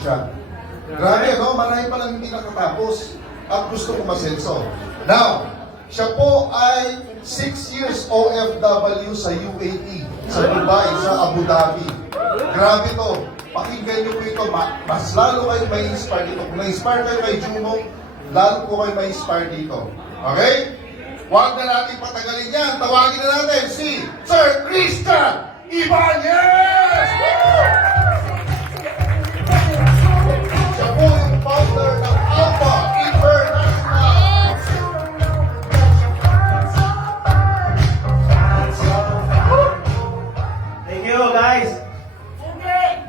siya. Grabe, no? Marami pa lang hindi nakatapos at gusto ko masenso. Now, siya po ay 6 years OFW sa UAE, sa Dubai, sa Abu Dhabi. Grabe to. Pakinggan niyo po ito. Mas lalo kayo may inspire dito. Kung na-inspire kayo kay Jumo, lalo po kayo may inspire dito. Okay? Huwag na natin patagalin yan. Tawagin na natin si Sir Christian Ibanez! Siya po yung founder ng Alpha International. Thank you, guys.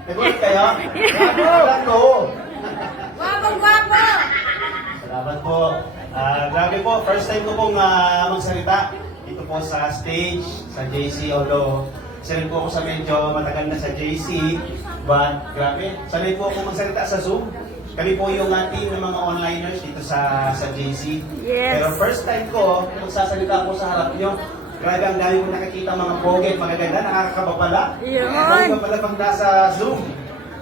Nagulat kayo? Nagulat ko. Guwapo! Salamat po. Grabe po, first time ko pong magsalita dito po sa stage, sa JC. Although, sanay po ako sa medyo matagal na sa JC. But, grabe, sanay po ako magsalita sa Zoom. Kami po yung team ng mga onliners dito sa JC. Yes. Pero first time ko, magsasalita po sa harap nyo. Grabe, ang dami ko nakikita mga poget, magaganda, nakakakaba pala. Yun. Bago pala pag nasa Zoom.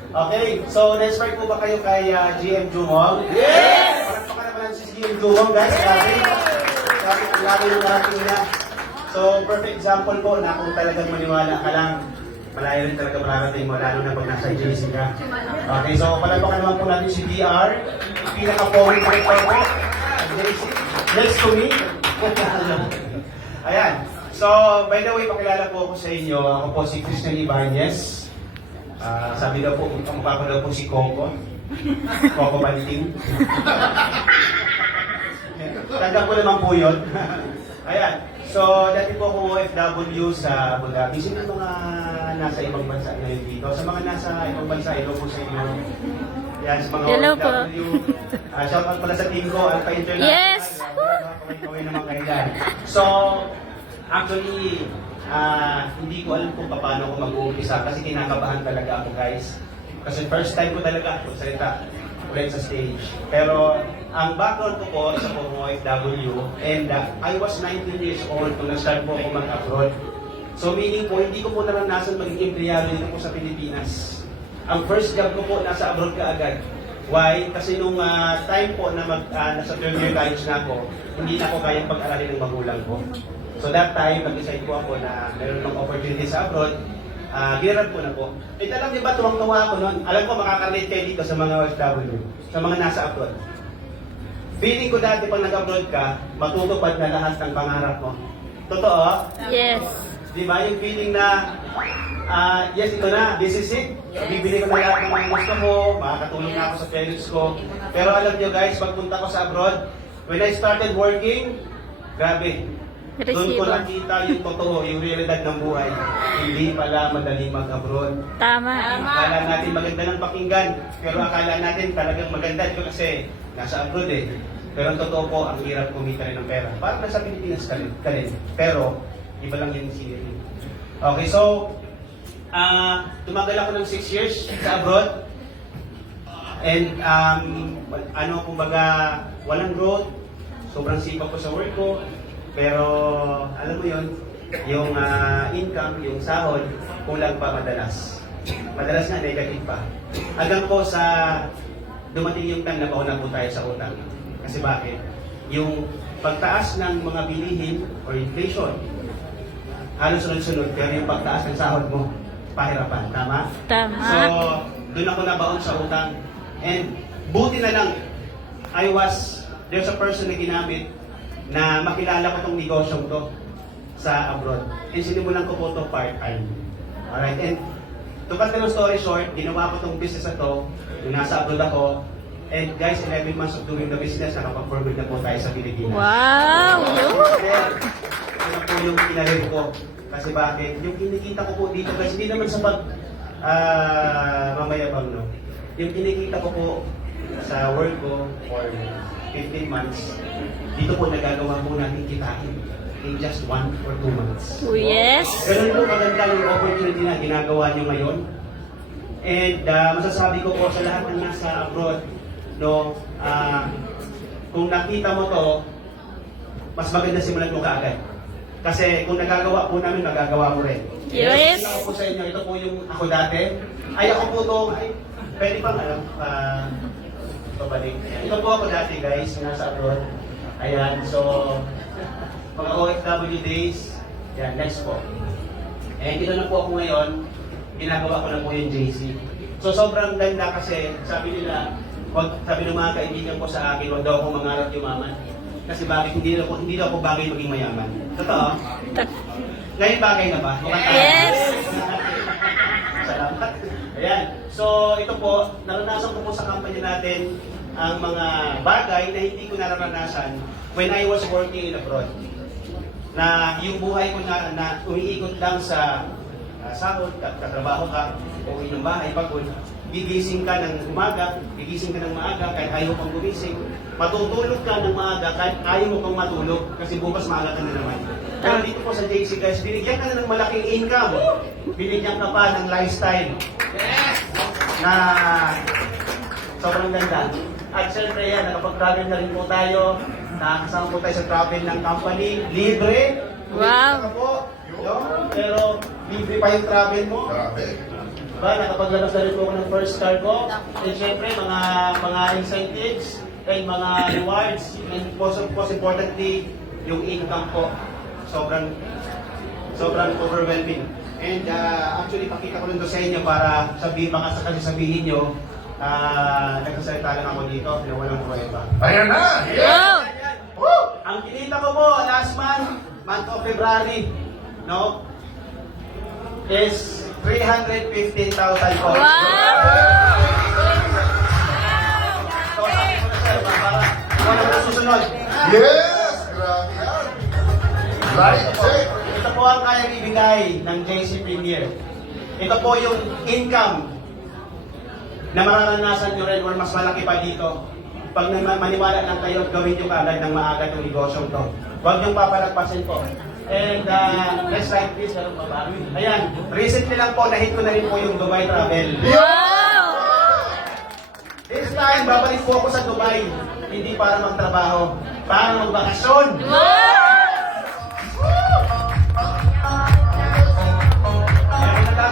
Okay, so na-inspire po ba kayo kay GM Jumong? Yes! Palagpakan naman si GM Jumong, guys. Grabe. Grabe, ang lalo yung natin niya. So, perfect example po na kung talagang maniwala ka lang, malayo rin talaga mararating mo, lalo na pag nasa JC ka. Okay, so palagpakan naman po natin si DR. Pinaka-power director po at JC. Next to me. Ayan. So, by the way, pakilala po ako sa inyo. Ako po si Christian Ibanez. Sabi daw po, kamukha ko daw po si Coco. Coco Banting. Tanda ko naman po yun. Ayan. So, dati po ako OFW sa Abu Dhabi. Sino yung mga nasa ibang bansa ngayon dito? Sa mga nasa ibang bansa, hello po sa inyo. Yan, sa mga Hello po. OFW. Shout out pala sa team ko, Alpha International. Yes! Kawin naman kayo dyan. So, actually, hindi ko alam kung paano ako mag-uumpisa kasi kinakabahan talaga ako, guys. Kasi first time ko talaga magsalita ulit sa stage. Pero ang background ko po sa OFW and I was 19 years old kung nag-start po ako mag-abroad. So meaning po, hindi ko po naranasan maging empleyado dito po sa Pilipinas. Ang first job ko po, nasa abroad ka agad. Why? Kasi nung time po na nasa third year college na ako, hindi na ako kayang pag-aralin ng magulang ko. So that time, nag-decide po ako na meron ng opportunity sa abroad. Ginarap ko na po. Eh, alam niyo ba, tuwang-tuwa ako noon. Alam ko, makakarelate kayo dito sa mga OFW, sa mga nasa abroad. Feeling ko dati pag nag-abroad ka, matutupad na lahat ng pangarap mo. Totoo? Yes. Di ba? Yung feeling na, yes, ito na, this is it. Bibili ko na lahat ng mga gusto ko, makakatulong na ako sa parents ko. Pero alam niyo guys, pagpunta ko sa abroad, when I started working, grabe, doon ko Resibo. nakita yung totoo, yung realidad ng buhay. Hindi pala madali mag-abroad. Tama. Akala natin maganda ng pakinggan, pero akala natin talagang maganda ito kasi nasa abroad eh. Pero ang totoo po, ang hirap kumita rin ng pera. Parang nasa Pilipinas ka rin. Pero, iba lang yung scenery. Okay, so, tumagal ako ng 6 years sa abroad. And, kumbaga, walang growth. Sobrang sipag ko sa work ko. Pero, alam mo yun, yung income, yung sahod, kulang pa madalas. Madalas na, negative pa. Hanggang po sa dumating yung time na pauna po tayo sa utang. Kasi bakit? Yung pagtaas ng mga bilihin or inflation, halos sunod-sunod, pero yung pagtaas ng sahod mo, pahirapan. Tama? Tama. So, doon ako nabaon sa utang. And buti na lang, there's a person na ginamit na makilala ko tong negosyong to sa abroad. And sinimulan ko po to part-time. Alright, and to cut the long story short, ginawa ko tong business na to, nung nasa abroad ako, and guys, 11 months of doing the business, nakapag-forward na po tayo sa Pilipinas. Wow! Ano po yung pinarin ko? Kasi bakit? Yung kinikita ko po dito, guys, hindi naman sa mamayabang, no? Yung kinikita ko po sa work ko for 15 months, dito po nagagawa po natin kitain in just 1 or 2 months. Oh, yes. Ganun po maganda yung opportunity na ginagawa nyo ngayon. And masasabi ko po sa lahat ng nasa abroad, no, kung nakita mo to, mas maganda simulan mo kaagad. Kasi kung nagagawa po namin, nagagawa mo rin. Yes. Ako po sa inyo, ito po yung ako dati. Ay, ako po to, Pwede bang pabalik? Ito po ako dati guys, nasa abroad. Ayan, so, mga OFW days, yan, next po. And dito na po ako ngayon, ginagawa ko na po yung JC. So sobrang ganda kasi sabi nila, sabi ng mga kaibigan ko sa akin, huwag daw akong mangarap yumaman. Kasi bakit hindi daw ako bagay maging mayaman. Totoo? Ngayon bagay na ba? Yes! Salamat. Ayan. So ito po, naranasan ko po sa company natin ang mga bagay na hindi ko naranasan when I was working in abroad. Na yung buhay ko na umiikot lang sa sahod, katrabaho ka, uwi ng bahay, pagod, gigising ka ng umaga, gigising ka ng maaga kahit ayaw kang gumising, matutulog ka ng maaga kahit ayaw mo kang matulog kasi bukas maaga ka na naman. Pero dito po sa JC guys, binigyan ka na ng malaking income, binigyan ka pa ng lifestyle na sobrang ganda. At syempre yan, nakapag-travel na rin po tayo, nakakasama po tayo sa travel ng company, libre. Wow. Ka po, no? Pero libre pa yung travel mo. Grabe. Diba, nakapaglabas na rin po ako ng first car ko. And syempre, mga incentives and mga rewards. And most importantly, yung income po. Sobrang overwhelming. And actually, pakita ko rin to sa inyo para baka kasi sabihin nyo, nagsasalita lang ako dito, na walang pruweba. Ayan na! Wow! Woo! Ang kinita ko po last month of February, no, is 315,000 po. Wow! So, sabi ko na sa'yo, para wala na susunod. Yes! Grabe yan! Right check! Ito po ang kayang ibigay ng JC Premier. Ito po yung income na mararanasan nyo rin or mas malaki pa dito. Pag maniwala lang kayo at gawin nyo kaagad ng maaga itong negosyong to. Huwag niyong papalagpasin po. And let's like this. Ayan, recently lang po, na-hit ko na rin po yung Dubai travel. Wow! This time, babalik po ako sa Dubai. Hindi para magtrabaho, para magbakasyon. Wow!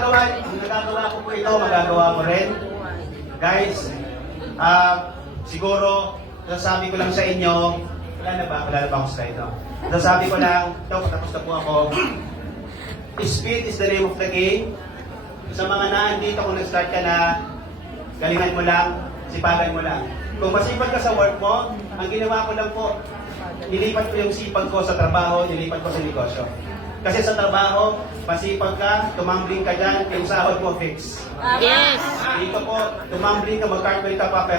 Kaya kung nagagawa ko po ito, magagawa ko rin. Guys, siguro, nasasabi ko lang sa inyo, wala na ba ako slide, no? Nasasabi ko lang, ito, patapos na po ako. Speed is the name of the game. Sa mga naandito, kung nag-start ka na, galingan mo lang, sipagan mo lang. Kung masipag ka sa work mo, ang ginawa ko lang po, nilipat ko yung sipag ko sa trabaho, nilipat ko sa negosyo. Kasi sa trabaho, masipag ka, tumambling ka dyan, yung sahod mo fix. Yes! Dito po, tumambling ka, mag-cartwheel ka pa, pero